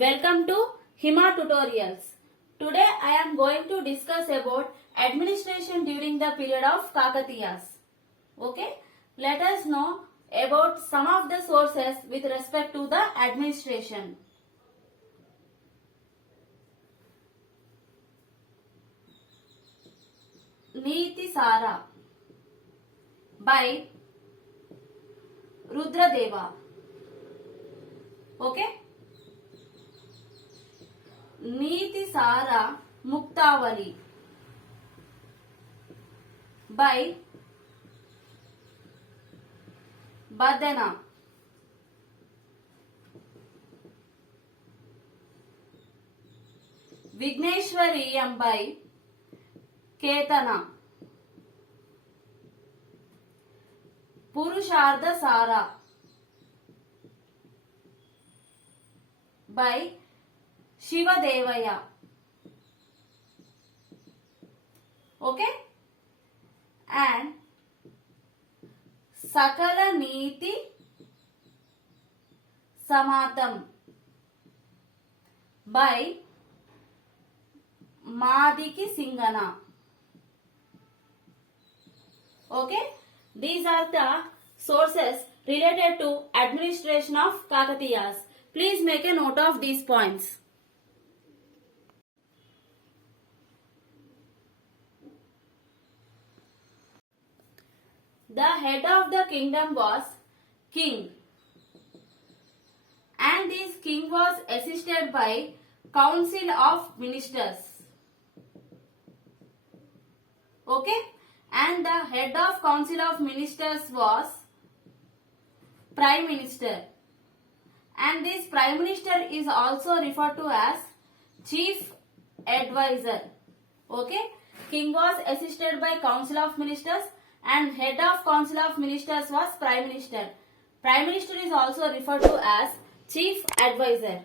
Welcome to Hima Tutorials. Today I am going to discuss about administration during the period of Kakatiyas. Okay, let us know about some of the sources with respect to the administration. Niti Sara by Rudradeva. Okay. नीति सारा मुक्तावली by बदना. विघ्नेश्वरीयम by केतना. पुरुषार्थ सारा by Shivadevaya. Okay, and Sakala Niti Samatam by Madiki Singana. Okay, these are the sources related to administration of Kakatiyas. Please make a note of these points. The head of the kingdom was king, and this king was assisted by council of ministers. Okay, and the head of council of ministers was prime minister, and this prime minister is also referred to as chief advisor. Okay, king was assisted by council of ministers and head of council of ministers was prime minister. Prime minister is also referred to as chief advisor.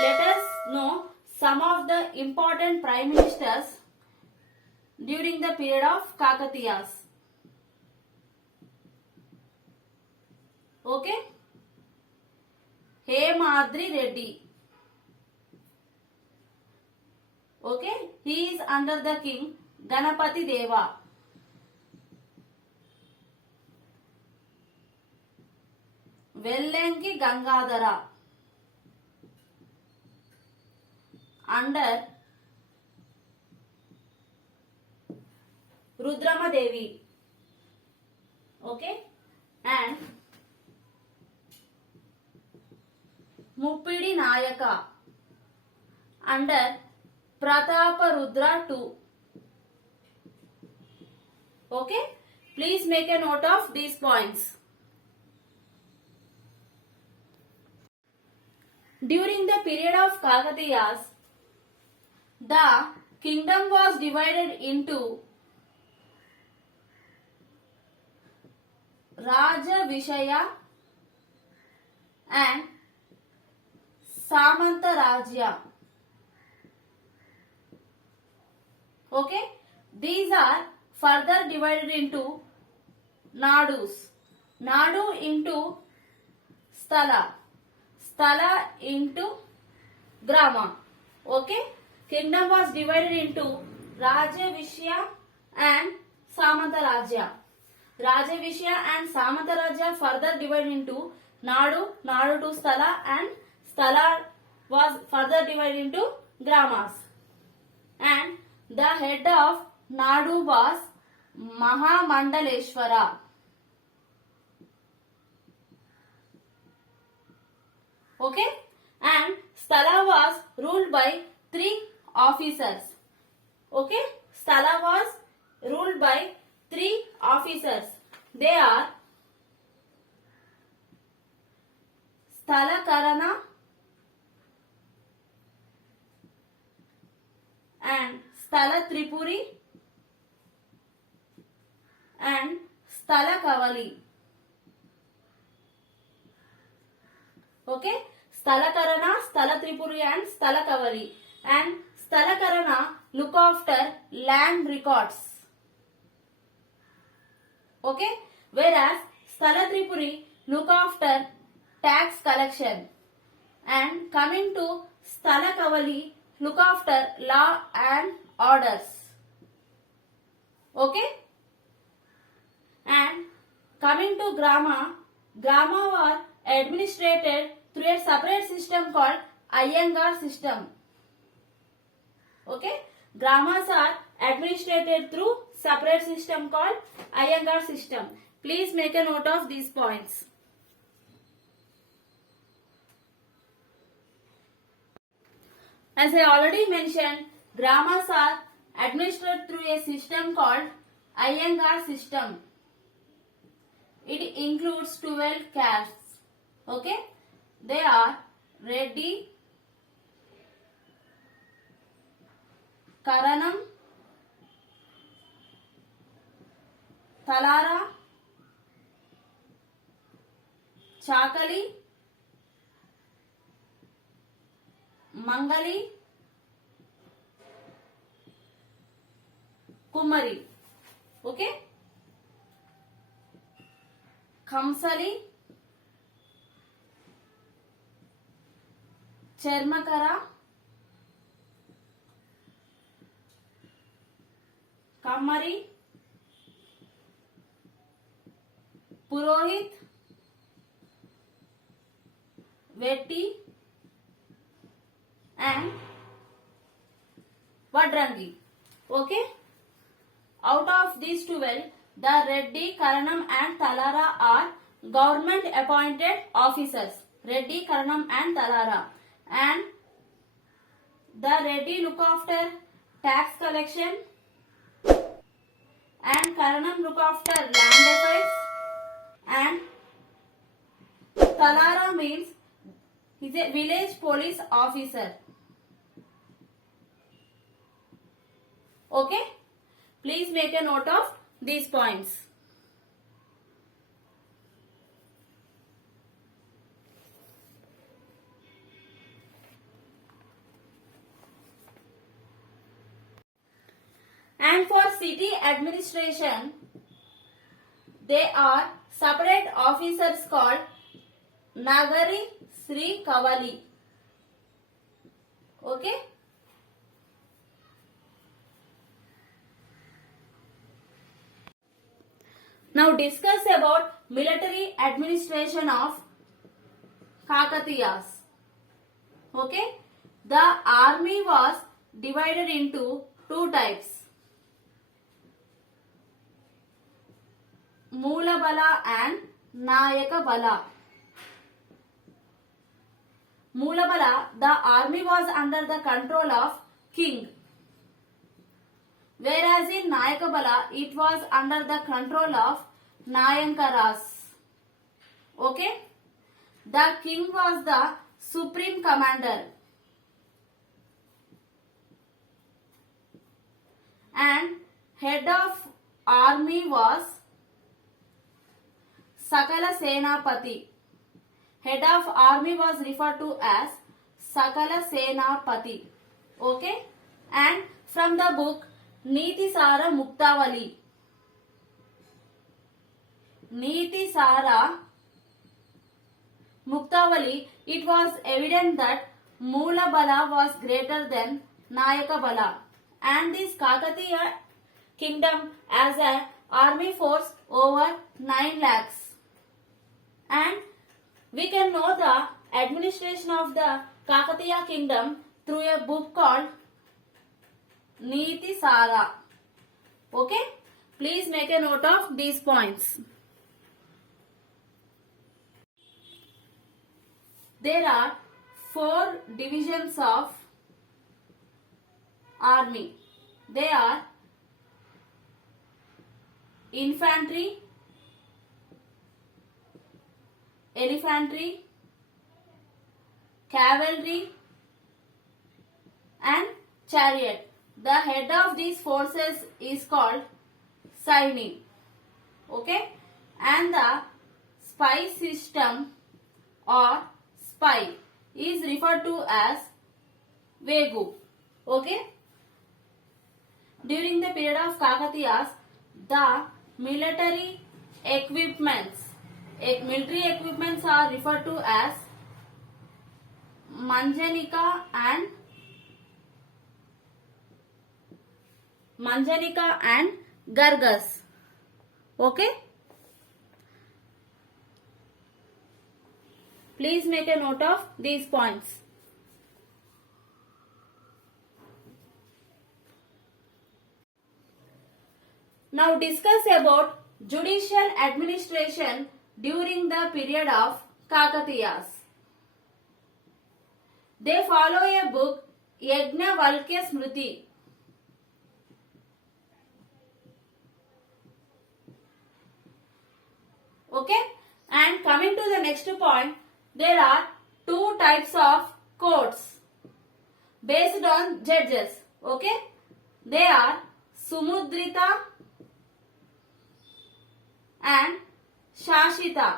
Let us know some of the important prime ministers during the period of Kakatiyas. Okay, Hemadri Reddy. Okay, he is under the king Ganapati Deva. Vellenki Gangadhara under Rudrama Devi. Okay, and Muppidi Nayaka under Pratapa Rudra II. Okay, please make a note of these points. During the period of Kakatiyas, the kingdom was divided into Raja Vishaya and Samanta Rajya. Okay, these are further divided into Nadus. Nadu into Sthala. Sthala into Grama. Okay, kingdom was divided into Raja Vishya and Samanta Rajya. Raja Vishya and Samanta Rajya further divided into Nadu, Nadu to Sthala, and Sthala was further divided into Gramas. And the head of Nadu was Mahamandaleshwara. Okay, and Sthala was ruled by 3 officers. Okay, Sthala was ruled by 3 officers. They are Sthalakarana and Sthala Tripuri and Sthala Kavali. Okay, Sthalakarana, Sthala Tripuri and Sthala Kavali. And Sthalakarana look after land records. Okay, whereas Sthala Tripuri look after tax collection. And coming to Sthala Kavali, look after law and orders. Okay? And coming to Grama, Grama were administrated through a separate system called Iyengar system. Okay? Gramas are administrated through separate system called Iyengar system. Please make a note of these points. As I already mentioned, Gramas are administered through a system called Iyengar system. It includes 12 castes. Okay? They are Reddy, Karanam, Talara, Chakali, Mangali, Kumari. Okay? Kamsali, Chermakara, Kamari, Purohit, Vetti, and Vadrangi. Okay? Out of these 12, the Reddy, Karanam and Talara are government appointed officers. Reddy, Karanam and Talara. And the Reddy look after tax collection and Karanam look after land affairs, and Talara means he is a village police officer. Okay? Please make a note of these points. And for city administration, they are separate officers called Nagari Sri Kavali. Okay? Now discuss about military administration of Kakatiyas. Okay? The army was divided into two types. Moola Bala and Nayaka Bala. Moola Bala, the army was under the control of king. Whereas in Nayaka Bala, it was under the control of Nayankaras. Okay? The king was the supreme commander. And head of army was Sakala Senapati. Head of army was referred to as Sakala Senapati. Okay? And from the book Niti Sara Muktavali. Niti Sara Muktavali, it was evident that Moola Bala was greater than Nayaka Bala, and this Kakatiya kingdom as an army force over 9 lakhs. And we can know the administration of the Kakatiya kingdom through a book called Niti Sara. Okay? Please make a note of these points. There are 4 divisions of army. They are infantry, elephantry, cavalry, and chariot. The head of these forces is called Saini. Okay? And the spy system or spy is referred to as Vegu. Okay? During the period of Kakatiyas, the military equipments are referred to as Manjanika and Gargas. Okay. Please make a note of these points. Now discuss about judicial administration during the period of Kakatiyas. They follow a book, Yajnavalkya Smriti. Okay, and coming to the next point, there are two types of courts based on judges. Okay, they are Sumudrita and Shashita.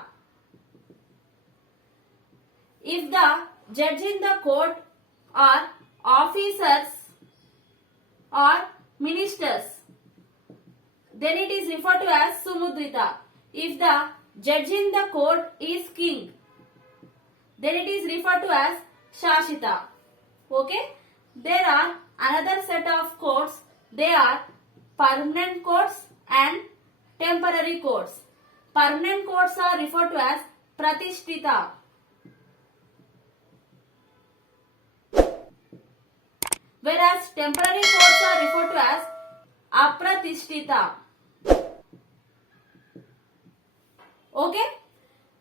If the judge in the court are officers or ministers, then it is referred to as Sumudrita. If the judge in the court is king, then it is referred to as Shashita. Okay? There are another set of courts. They are permanent courts and temporary courts. Permanent courts are referred to as Pratishtita. Whereas temporary courts are referred to as Apratishtita. Okay?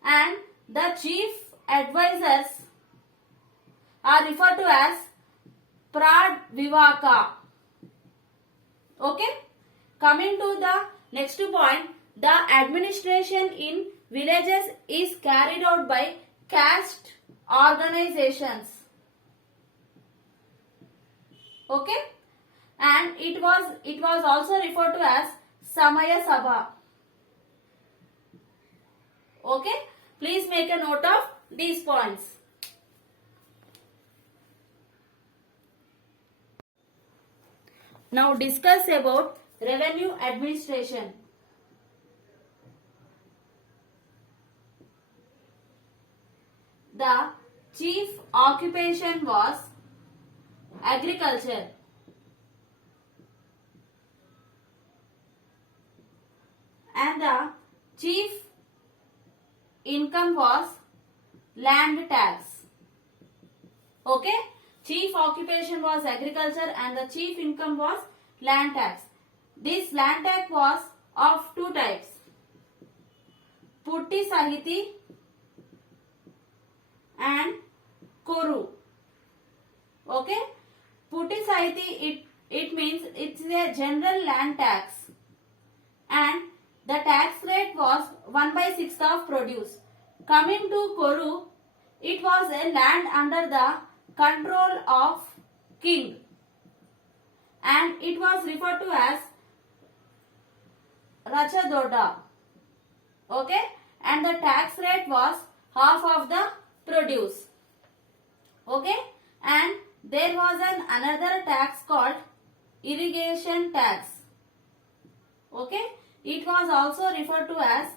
And the chief advisors are referred to as Pradvivaka. Okay? Coming to the next point, the administration in villages is carried out by caste organizations. Okay? And it was also referred to as Samaya Sabha. Okay? Please make a note of these points. Now discuss about revenue administration. The chief occupation was agriculture. And the chief income was land tax. Okay? Chief occupation was agriculture and the chief income was land tax. This land tax was of two types. Putti Sahiti and Koru. Okay? Putti Sahiti, it means it's a general land tax. And the tax rate was 1/6 of produce. Coming to Koru, it was a land under the control of king. And it was referred to as Rachadoda. Okay? And the tax rate was half of the produce. Okay? And there was another tax called irrigation tax. Okay? It was also referred to as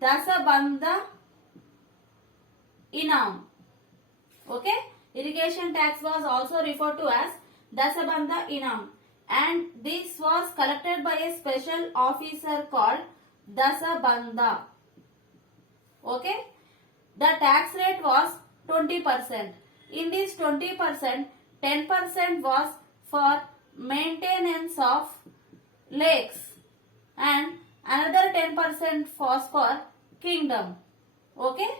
Dasabandha Inam. Okay? Irrigation tax was also referred to as Dasabandha Inam. And this was collected by a special officer called Dasabandha. Okay? The tax rate was 20%. In this 20%, 10% was for maintenance of lakes and another 10% was for kingdom. Okay?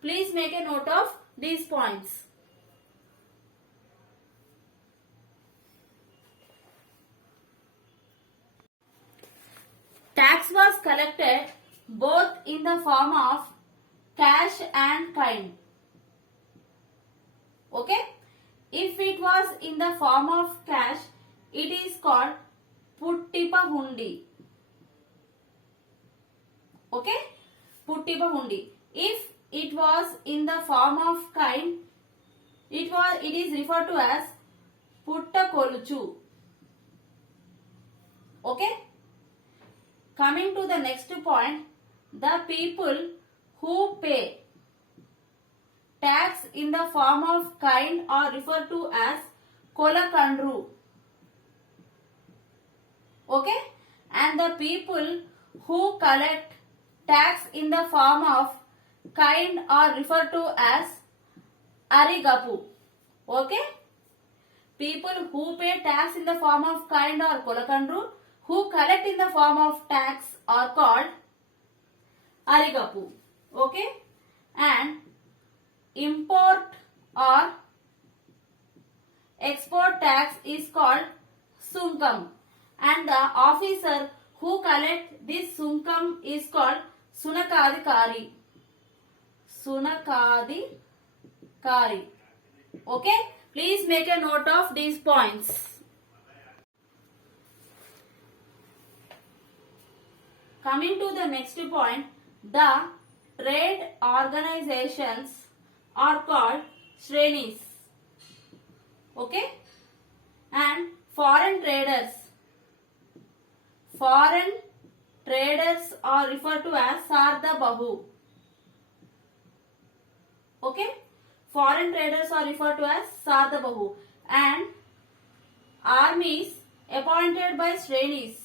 Please make a note of these points. Tax was collected both in the form of cash and kind. Okay? If it was in the form of cash, it is called Puttipa Hundi. Okay? Puttipa Hundi. If it was in the form of kind, it is referred to as Putta Koluchu. Okay? Coming to the next point, the people who pay tax in the form of kind are referred to as kolakandru. Okay, and the people who collect tax in the form of kind are referred to as arigapu. Okay, people who pay tax in the form of kind or kolakandru, who collect in the form of tax are called arigapu. Okay, and import or export tax is called sunkam, and the officer who collect this sunkam is called sunakadikari. Sunakadikari. Okay, please make a note of these points. Coming to the next point, the trade organizations are called shrenis. Okay, and foreign traders are referred to as sardabahu. Okay, foreign traders are referred to as sardabahu, and armies appointed by shrenis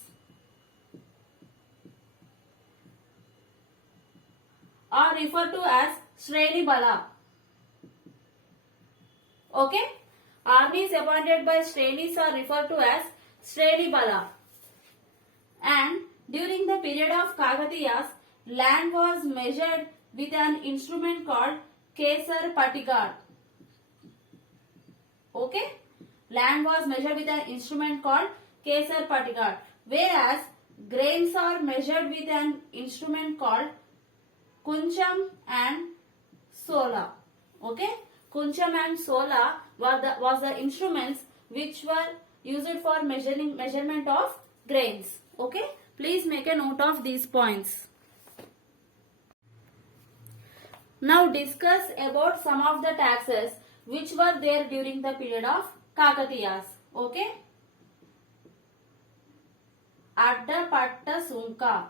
are referred to as Shreni Bala. Okay, armies appointed by Shrenis are referred to as Shreni Bala. And during the period of Kakatiyas, land was measured with an instrument called Kesar Patigar. Okay, land was measured with an instrument called Kesar Patigar, whereas grains are measured with an instrument called Kuncham and Sola. Okay, Kuncham and Sola was the instruments which were used for measurement of grains. Okay, please make a note of these points. Now discuss about some of the taxes which were there during the period of Kakatiyas. Okay, Adda Patta Sunka.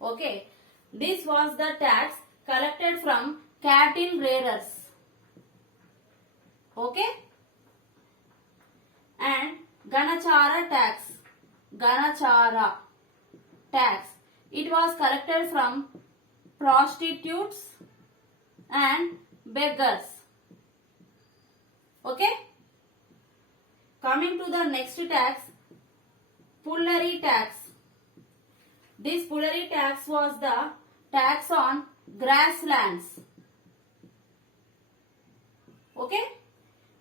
Okay, this was the tax collected from cattle rearers. Okay, and Ganachara tax. Ganachara tax. It was collected from prostitutes and beggars. Okay, coming to the next tax, Pullary tax. This Pullary tax was the tax on grasslands. Okay,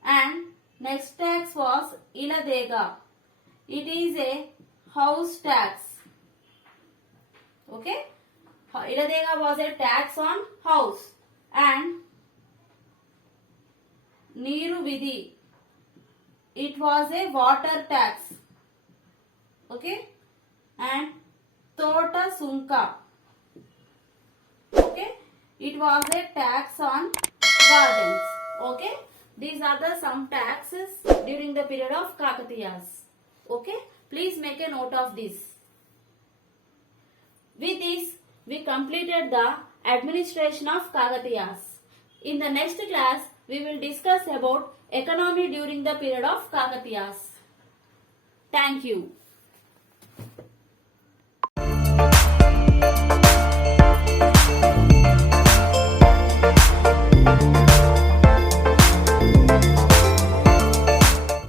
and next tax was Iladega. It is a house tax. Okay, Iladega was a tax on house. And Neeru Vidhi, it was a water tax. Okay, and Tota Sunka, okay, it was a tax on gardens. Okay, these are the some taxes during the period of Kakatiyas. Okay, please make a note of this. With this, we completed the administration of Kakatiyas. In the next class, we will discuss about economy during the period of Kakatiyas. Thank you.